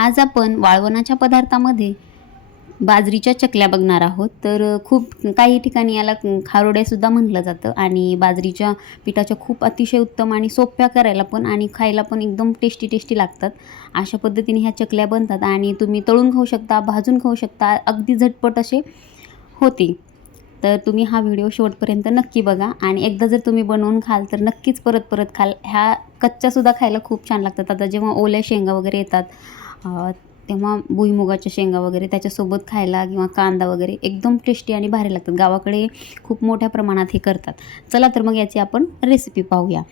आज आपण वाळवणाच्या पदार्थामध्ये बाजरीच्या चकल्या बघणार आहोत. तर खूप काही ठिकाणी याला खारोड्यासुद्धा म्हटलं जातं आणि बाजरीच्या पिठाच्या खूप अतिशय उत्तम आणि सोप्या करायला पण आणि खायला पण एकदम टेस्टी टेस्टी लागतात. अशा पद्धतीने ह्या चकल्या बनतात आणि तुम्ही तळून खाऊ शकता भाजून खाऊ शकता अगदी झटपट असे होते. तर तुम्ही हा व्हिडिओ शेवटपर्यंत नक्की बघा आणि एकदा जर तुम्ही बनवून खाल तर नक्कीच परत परत खाल. ह्या कच्च्यासुद्धा खायला खूप छान लागतात. आता जेव्हा ओल्या शेंगा वगैरे येतात तेव्हा भुईमुगाच्या शेंगा वगैरे त्याच्यासोबत खायला किंवा कांदा वगैरे एकदम टेस्टी आणि भारी लागतात. गावाकडे खूप मोठ्या प्रमाणात हे करतात. चला तर मग याची आपण रेसिपी पाहूया.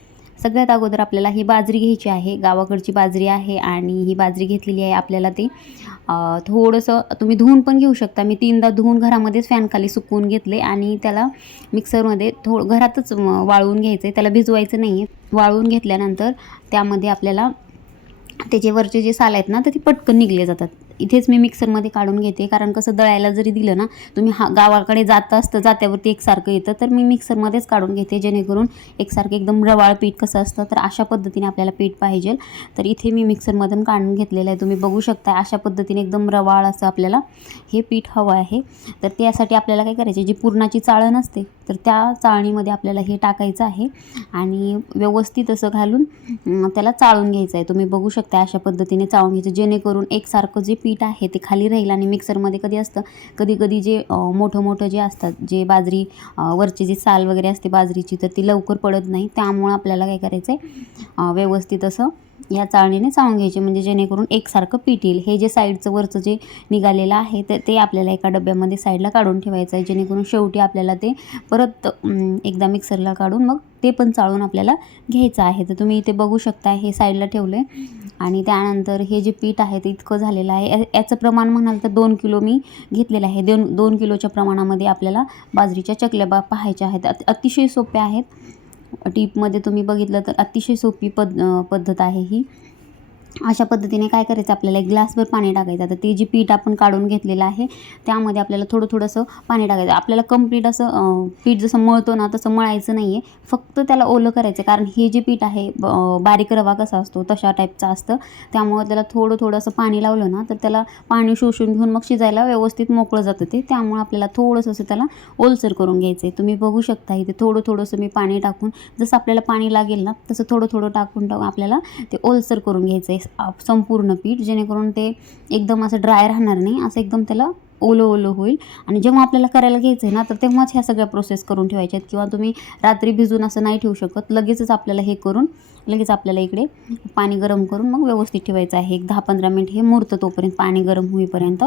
सगळ्यात अगोदर आपल्याला ही बाजरी घ्यायची आहे. गावाकडची बाजरी आहे आणि ही बाजरी घेतलेली आहे आपल्याला ती थोडंसं तुम्ही धुवून पण घेऊ शकता. मी तीनदा धुवून घरामध्येच फॅनखाली सुकवून घेतले आणि त्याला मिक्सरमध्ये थोडं घरातच वाळवून घ्यायचं आहे त्याला भिजवायचं नाही आहे वाळवून घेतल्यानंतर त्यामध्ये आपल्याला त्याचे वरचे जे साल आहेत ना तर ते पटकन निघले जातात. इथेच मी मिक्सरमध्ये काढून घेते. कारण कसं दळायला जरी दिलं ना तुम्ही हा गावाकडे जात असतं जात्यावरती एकसारखं येतं तर मी मिक्सरमध्येच काढून घेते. जेणेकरून एकसारखं एकदम रवाळ पीठ कसं असतं तर अशा पद्धतीने आपल्याला पीठ पाहिजे. तर इथे मी मिक्सरमधून काढून घेतलेलं आहे. तुम्ही बघू शकता अशा पद्धतीने एकदम रवाळ असं आपल्याला हे पीठ हवं आहे. तर त्यासाठी आपल्याला काय करायचे जी पुरणाची चाळण असते तर त्या चाळणीमध्ये आपल्याला हे टाकायचं आहे. आणि व्यवस्थित असं घालून त्याला चाळून घ्यायचं आहे. तुम्ही बघू शकता अशा पद्धतीने चाळून घ्यायचं. जेणेकरून एकसारखं जे पीठ पीठ आहे ते खाली राहील आणि मिक्सरमध्ये कधी असतं कधी कधी जे मोठं मोठं जे असतात जे बाजरी वरची जी साल वगैरे असते बाजरीची तर ती लवकर पडत नाही. त्यामुळं आपल्याला काय करायचं आहे व्यवस्थित असं या चाळणीने चाळून घ्यायचे. म्हणजे जेणेकरून एकसारखं पीठ येईल हे जे साईडचं वरचं जे निघालेलं आहे तर ते आपल्याला एका डब्यामध्ये साईडला काढून ठेवायचं आहे. जेणेकरून शेवटी आपल्याला ते परत एकदा मिक्सरला काढून मग ते पण चाळून आपल्याला घ्यायचं आहे. तर तुम्ही इथे बघू शकता हे साईडला ठेवलं आहे आणि त्यानंतर हे जे पीठ आहे ते इतकं झालेलं आहे. या- याचं प्रमाण म्हणाल तर दोन किलो मी घेतलेलं आहे. दोन दोन किलोच्या प्रमाणामध्ये आपल्याला बाजरीच्या चकल्या बा पाहायच्या आहेत. अतिशय सोप्या आहेत. टीपमध्ये तुम्ही बघितलं तर अतिशय सोपी पद पद्धत आहे ही. अशा पद्धतीने काय करायचं आपल्याला एक ग्लासभर पाणी टाकायचं. आता ते जे पीठ आपण काढून घेतलेलं आहे त्यामध्ये आपल्याला थोडं थोडंसं पाणी टाकायचं. आपल्याला कंप्लीट असं पीठ जसं मळतो ना तसं मळायचं नाही आहे फक्त त्याला ओलं करायचं. कारण हे जे पीठ आहे ब- बारीक रवा कसा असतो तशा टाईपचा असतं. त्यामुळे त्याला थोडं थोडं असं पाणी लावलं ना तर त्याला पाणी शोषून घेऊन मग शिजायला व्यवस्थित मोकळं जातं ते. त्यामुळे आपल्याला थोडंसं असं त्याला ओलसर करून घ्यायचं आहे तुम्ही बघू शकता इथे थोडं थोडंसं मी पाणी टाकून जसं आपल्याला पाणी लागेल ना तसं थोडं थोडं टाकून टाकून आपल्याला ते ओलसर करून घ्यायचं आहे संपूर्ण पीठ जेणेकरून ते एकदम असं ड्राय राहणार नाही असं एकदम त्याला ओलं ओलं होईल. आणि जेव्हा आपल्याला करायला घ्यायचं आहे ना तर तेव्हाच ह्या सगळ्या प्रोसेस करून ठेवायच्या आहेत किंवा तुम्ही रात्री भिजून असं नाही ठेवू शकत. लगेचच आपल्याला हे करून लगेच आपल्याला इकडे पाणी गरम करून मग व्यवस्थित ठेवायचं आहे. एक दहा पंधरा मिनिट हे मुरतं तोपर्यंत पाणी गरम होईपर्यंत.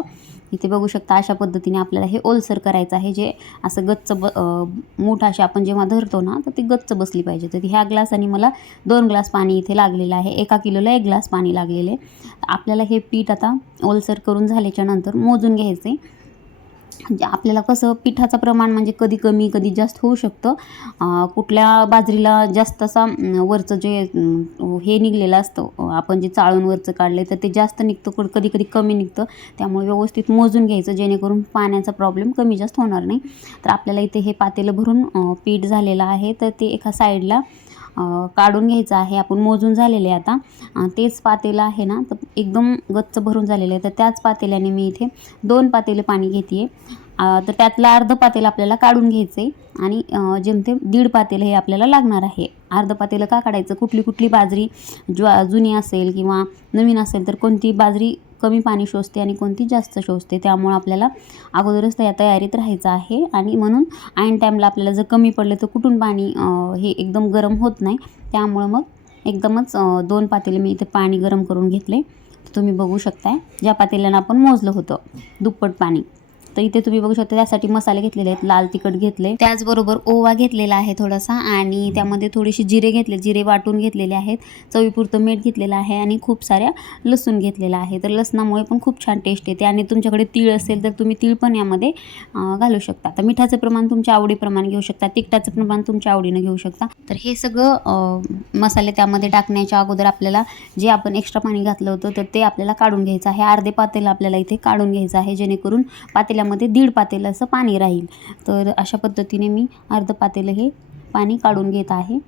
इथे बघू शकता अशा पद्धतीने आपल्याला हे ओलसर करायचं आहे जे असं गच्च ब मोठं मूठ अशी आपण जेव्हा धरतो ना तर ती गच्च बसली पाहिजे. तर ह्या ग्लासाने मला दोन ग्लास पाणी इथे लागलेलं आहे. एका किलोला एक ग्लास पाणी लागलेलं आहे. आपल्याला हे पीठ आता ओलसर करून झाल्याच्यानंतर मोजून घ्यायचं आहे म्हणजे आपल्याला कसं पिठाचं प्रमाण म्हणजे कधी कमी कधी जास्त होऊ शकतं. कुठल्या बाजरीला जास्त असा वरचं जे हे निघलेलं असतं आपण जे चाळून वरचं काढलं तर ते जास्त निघतं कुठं कधी कधी कमी निघतं. त्यामुळे व्यवस्थित मोजून घ्यायचं जेणेकरून पाण्याचा प्रॉब्लेम कमी जास्त होणार नाही. तर आपल्याला इथे हे पातेलं भरून पीठ झालेलं आहे. तर ते एका साईडला काढून घ्यायचं आहे. आपण मोजून झालेले आहे आता. तेच पातेलं आहे ना. तर एकदम गच्च भरून झालेलं आहे. तर त्याच पातेल्याने मी इथे दोन पातेले पाणी घेते तर त्यातलं अर्ध पातेलं आपल्याला काढून घ्यायचं आहे आणि जेमतेम दीड पातेलं हे आपल्याला लागणार आहे. अर्ध पातेलं का काढायचं? कुठली कुठली बाजरी ज्वा जुनी असेल किंवा नवीन असेल तर कोणती बाजरी कमी पाणी शोषते आणि कोणती जास्त शोषते त्यामुळं आपल्याला अगोदरच त्या तयारीत राहायचं आहे. आणि म्हणून ऐन टाईमला आपल्याला जर कमी पडलं तर कुठून पाणी हे एकदम गरम होत नाही. त्यामुळं मग एकदमच दोन पातेले मी इथे पाणी गरम करून घेतले. तुम्ही बघू शकताय ज्या पातेल्यानं आपण मोजलं होतं दुप्पट पाणी. तर इथे तुम्ही बघू शकता त्यासाठी मसाले घेतलेले आहेत लाल तिखट घेतले. त्याचबरोबर ओवा घेतलेला आहे थोडासा आणि त्यामध्ये थोडीशी जिरे घेतले जिरे वाटून घेतलेले आहेत चवीपुरतं मीठ घेतलेलं आहे आणि खूप साऱ्या लसूण घेतलेला आहे. तर लसणामुळे पण खूप छान टेस्ट येते आणि तुमच्याकडे तीळ असेल तर तुम्ही तीळ पण यामध्ये घालू शकता. तर मिठाचं प्रमाण तुमच्या आवडीप्रमाणे घेऊ शकता तिखटाचं प्रमाण तुमच्या आवडीनं घेऊ शकता. तर हे सगळं मसाले त्यामध्ये टाकण्याच्या अगोदर आपल्याला जे आपण एक्स्ट्रा पाणी घातलं होतं तर ते आपल्याला काढून घ्यायचं आहे. अर्धे पातेलं आपल्याला इथे काढून घ्यायचं आहे जेणेकरून पातेल्यामध्ये दीड पातेलं असं पाणी राहील. तर अशा पद्धतीने मी अर्ध पातेलं हे पाणी काढून घेत आहे.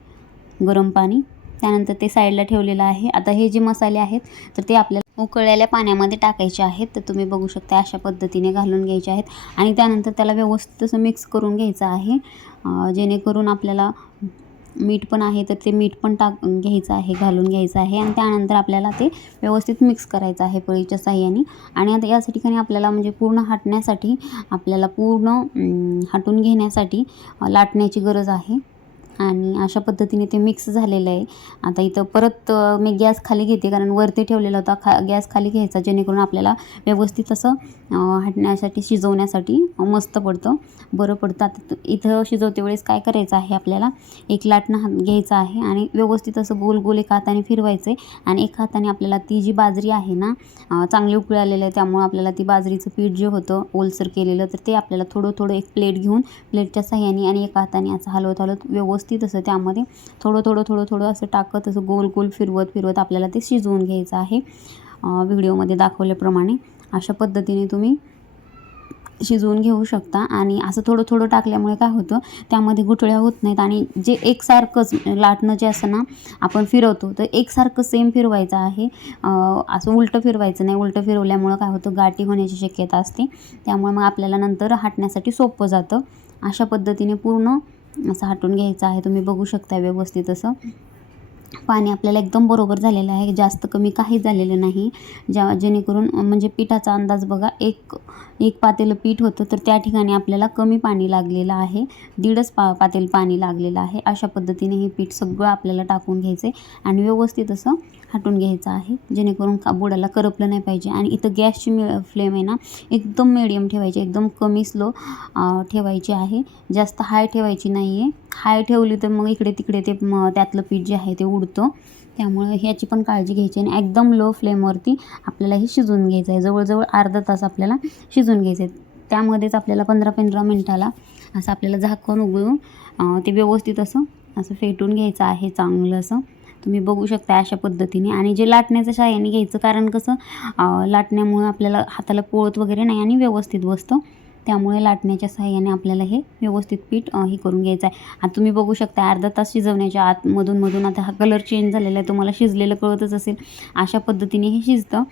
गरम पाणी. त्यानंतर ते साईडला ठेवलेलं आहे. आता हे जे मसाले आहेत तर ते आपल्याला उकळलेल्या पाण्यामध्ये टाकायचे आहेत. तर तुम्ही बघू शकता अशा पद्धतीने घालून घ्यायचे आहेत. आणि त्यानंतर त्याला व्यवस्थित असं मिक्स करून घ्यायचं आहे. जेणेकरून आपल्याला मीठ पण आहे तर ते मीठ पण टाक घ्यायचं आहे घालून घ्यायचं आहे आणि त्यानंतर आपल्याला ते व्यवस्थित मिक्स करायचं आहे पळीच्या साह्याने. आणि आता याच ठिकाणी आपल्याला म्हणजे पूर्ण हटण्यासाठी आपल्याला पूर्ण हाटून हटून घेण्यासाठी लाटण्याची गरज आहे. आणि अशा पद्धतीने ते मिक्स झालेलं आहे. आता इथं परत मी गॅस खाली घेते कारण वरती ठेवलेला होता. खा गॅस खाली घ्यायचा जेणेकरून आपल्याला व्यवस्थित असं हटण्यासाठी शिजवण्यासाठी मस्त पडतं. बरं पडतं. आता इथं शिजवते वेळेस काय करायचं आहे आपल्याला? एक लाटणं हात घ्यायचं आहे आणि व्यवस्थित असं गोल गोल एका हाताने फिरवायचं आहे आणि एका हाताने आपल्याला ती जी बाजरी आहे ना चांगली उकळी आलेली आहे त्यामुळे आपल्याला ती बाजरीचं पीठ जे होतं ओलसर केलेलं तर ते आपल्याला थोडं थोडं एक प्लेट घेऊन प्लेटच्या साह्याने आणि एका हाताने असं हलवत हलवत व्यवस्थित असं त्यामध्ये थोडं थोडं थोडं थोडं असं टाकत असं गोल गोल फिरवत फिरवत आपल्याला ते शिजवून घ्यायचं आहे. व्हिडिओमध्ये दाखवल्याप्रमाणे अशा पद्धतीने तुम्ही शिजवून घेऊ शकता. आणि असं थोडं थोडं टाकल्यामुळे काय होतं त्यामध्ये गुठळ्या होत नाहीत. आणि जे एकसारखंच लाटणं जे असं ना आपण फिरवतो तर एकसारखं सेम फिरवायचं आहे. असं उलटं फिरवायचं नाही. उलटं फिरवल्यामुळं काय होतं गाठी होण्याची शक्यता असते. त्यामुळे मग आपल्याला नंतर हाटण्यासाठी सोपं जातं. अशा पद्धतीने पूर्ण असं हटून घ्यायचं आहे. तुम्ही बघू शकता व्यवस्थित असं. पाणी आपल्याला एकदम बरोबर झालेलं आहे. जास्त कमी काही झालेलं नाही. ज्या जेणेकरून म्हणजे पिठाचा अंदाज बघा एक एक पातेलं पीठ होतं तर त्या ठिकाणी आपल्याला कमी पाणी लागलेलं आहे. दीडच पा पातेल पाणी लागलेलं आहे. अशा पद्धतीने हे पीठ सगळं आपल्याला टाकून घ्यायचं आहे आणि व्यवस्थित असं हटून घ्यायचं आहे. जेणेकरून का बुडाला करपलं नाही पाहिजे. आणि इथं गॅसची मि फ्लेम आहे ना एकदम मिडियम ठेवायची एकदम कमी स्लो ठेवायची आहे. जास्त हाय ठेवायची नाही आहे हाय ठेवली तर मग इकडे तिकडे ते म त्यातलं पीठ जे आहे ते उडतं. त्यामुळे ह्याची पण काळजी घ्यायची आणि एकदम लो फ्लेमवरती आपल्याला हे शिजवून घ्यायचं आहे. जवळजवळ अर्धा तास आपल्याला शिजवून घ्यायचं आहे. त्यामध्येच आपल्याला पंधरा पंधरा मिनटाला असं आपल्याला झाकण उघडून ते व्यवस्थित असं असं फेटून घ्यायचं आहे चांगलं असं. तुम्ही बघू शकता अशा पद्धतीने. आणि जे लाटण्याचं शाह्याने घ्यायचं कारण कसं लाटण्यामुळे लाटण्यामुळं आपल्याला हाताला पोळत वगैरे नाही आणि व्यवस्थित बसतं. त्यामुळे लाटण्याच्या सहाय्याने आपल्याला हे व्यवस्थित पीठ हे करून घ्यायचं आहे. आता तुम्ही बघू शकता अर्धा तास शिजवण्याच्या आत मधून मधून आता हा कलर चेंज झालेला आहे. तुम्हाला शिजलेलं कळतच असेल. अशा पद्धतीने हे शिजतं.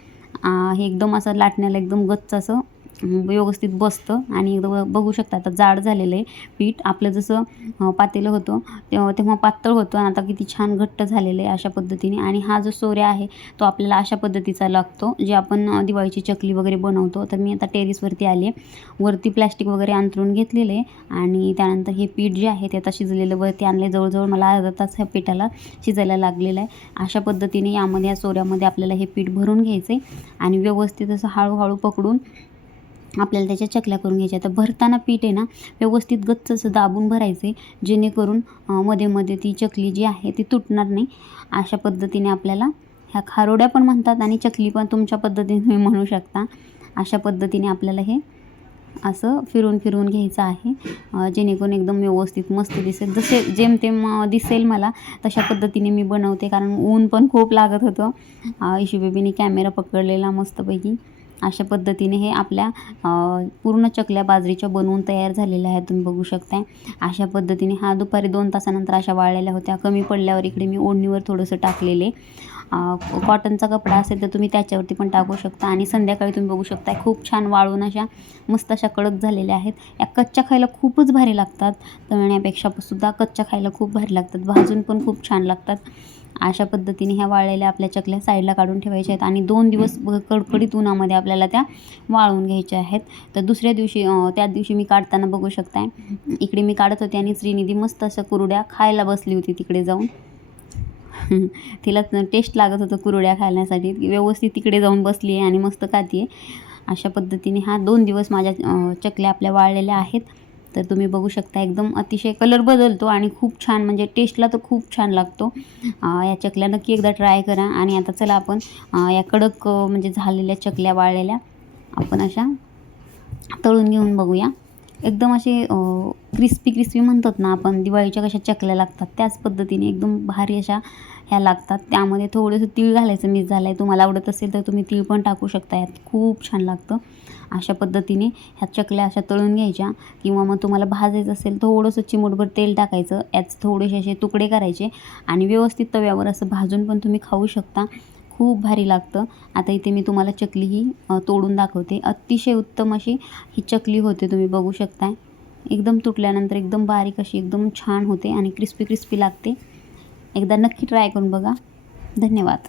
हे एकदम असं लाटण्याला एकदम गच्च असं व्यवस्थित बसतं आणि एकदम बघू शकता आता जाड झालेलं आहे पीठ. आपलं जसं पातेलं होतं तेव्हा तेव्हा पातळ होतं आणि आता किती छान घट्ट झालेलं आहे अशा पद्धतीने. आणि हा जो सोऱ्या आहे तो आपल्याला अशा पद्धतीचा लागतो जे आपण दिवाळीची चकली वगैरे बनवतो. तर मी आता टेरिसवरती आली आहे. वरती प्लॅस्टिक वगैरे अंतरून घेतलेलं आहे आणि त्यानंतर हे पीठ जे आहे ते आता शिजलेलं वरती आणले जवळजवळ मला अर्धा तास ह्या पिठाला शिजायला लागलेलं आहे. अशा पद्धतीने यामध्ये या सोऱ्यामध्ये आपल्याला हे पीठ भरून घ्यायचं आहे आणि व्यवस्थित असं हळूहळू पकडून आपल्याला त्याच्या चकल्या करून घ्यायच्या. तर भरताना पीठ आहे ना व्यवस्थित गच्च असं दाबून भरायचं आहे जेणेकरून मध्ये मध्ये ती चकली जी आहे ती तुटणार नाही. अशा पद्धतीने आपल्याला ह्या खारोड्या पण म्हणतात आणि चकली पण तुमच्या पद्धतीने तुम्ही म्हणू शकता. अशा पद्धतीने आपल्याला हे असं फिरून फिरून घ्यायचं आहे. जेणेकरून एकदम व्यवस्थित मस्त दिसेल. जसे जेमतेम दिसेल मला तशा पद्धतीने मी बनवते. कारण ऊन पण खूप लागत होतं. अं, बेबीने कॅमेरा पकडलेला मस्तपैकी. अशा पद्धतीने हे आपल्या पूर्ण चकल्या बाजरीच्या बनवून तयार झालेल्या आहेत. तुम्ही बघू शकताय. अशा पद्धतीने हा दुपारी दोन तासानंतर अशा वाळलेल्या होत्या. कमी पडल्यावर इकडे मी ओढणीवर थोडंसं टाकलेले. कॉटनचा कपडा असेल तर तुम्ही त्याच्यावरती पण टाकू शकता. आणि संध्याकाळी तुम्ही बघू शकता खूप छान वाळून अशा मस्त अशा कडक झालेल्या आहेत. या कच्च्या खायला खूपच भारी लागतात. तळण्यापेक्षा सुद्धा कच्च्या खायला खूप भारी लागतात. भाजून पण खूप छान लागतात. अशा पद्धतीने ह्या वाळलेल्या आपल्या चकल्या साईडला काढून ठेवायच्या आहेत. आणि दोन दिवस कडकडीत उन्हामध्ये आपल्याला त्या वाळवून घ्यायच्या आहेत. तर दुसऱ्या दिवशी त्या दिवशी मी काढताना बघू शकताय. इकडे मी काढत होते आणि श्रीनिधी मस्त अशा कुरुड्या खायला बसली होती तिकडे जाऊन. तिला टेस्ट लागत होतं कुरड्या खाण्यासाठी. व्यवस्थित तिकडे जाऊन बसली आहे आणि मस्त खाती आहे. अशा पद्धतीने हा दोन दिवस माझ्या चकल्या आपल्या वाळलेल्या आहेत. तर तुम्ही बघू शकता एकदम अतिशय कलर बदलतो आणि खूप छान म्हणजे टेस्टला तर खूप छान लागतो. या चकल्या नक्की एकदा ट्राय करा. आणि आता चला आपण या कडक म्हणजे झालेल्या चकल्या वाळलेल्या आपण अशा तळून घेऊन बघूया. एकदम असे क्रिस्पी क्रिस्पी म्हणतात ना आपण दिवाळीच्या कशा चकल्या लागतात त्याच पद्धतीने एकदम भारी अशा ह्या लागतात. त्यामध्ये थोडंसं तीळ घालायचं मिस झालं आहे तुम्हाला आवडत असेल तर तुम्ही तीळ पण टाकू शकता. यात खूप छान लागतं. अशा पद्धतीने ह्या चकल्या अशा तळून घ्यायच्या. किंवा मग तुम्हाला भाजायचं असेल थोडंसं चिमूटभर तेल टाकायचं. याच थोडेसे असे तुकडे करायचे. आणि व्यवस्थित तव्यावर असं भाजून पण तुम्ही खाऊ शकता. खूप भारी लागतं. आता इथे मी तुम्हाला चकली ही तोडून दाखवते. अतिशय उत्तम अशी ही चकली होते तुम्ही बघू शकताय. एकदम तुटल्यानंतर एकदम बारीक अशी एकदम छान होते आणि क्रिस्पी क्रिस्पी लागते. एकदा नक्की ट्राय करून बघा. धन्यवाद.